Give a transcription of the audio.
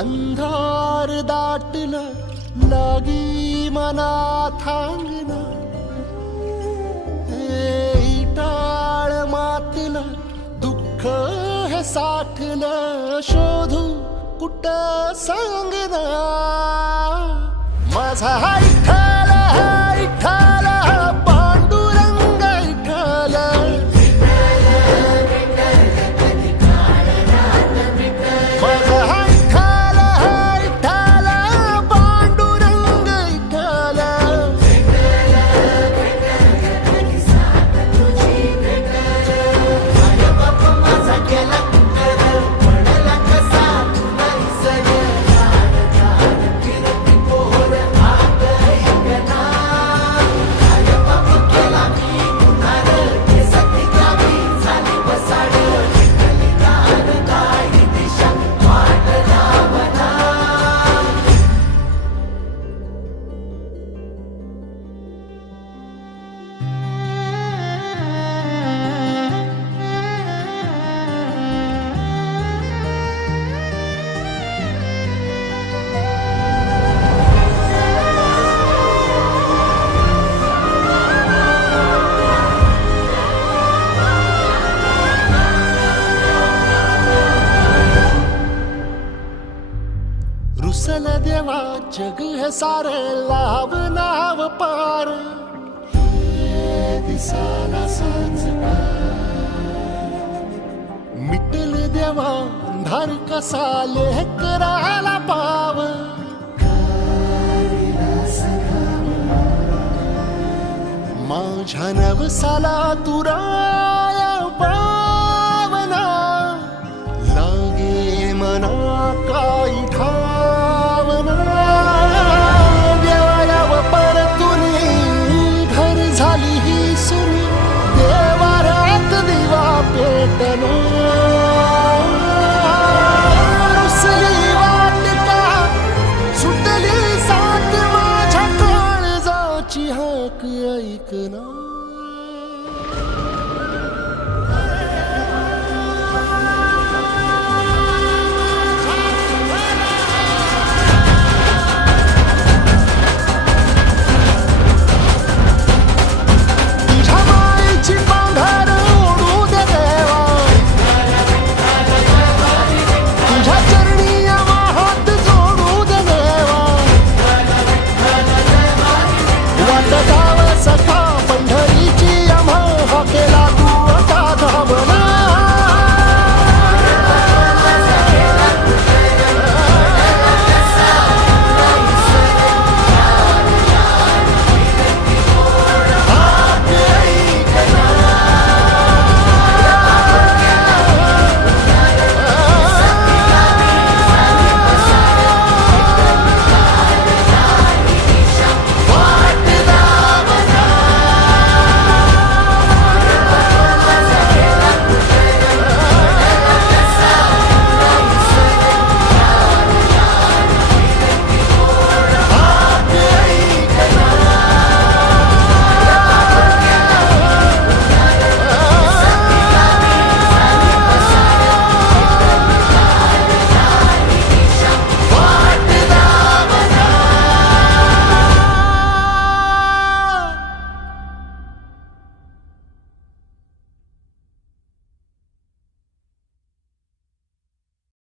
अंधार दाटला लागी मना थांगना हे टाळ मातलं दुःख हे साठलं शोधू कुठ सांगना माझा हाय दर्शन देवा जग हे सारे लाव नाव पार। दिसाला मिटल देवा अंधार कसा लेकराला पाव। माझ्या नवसाला तुरा 愛くない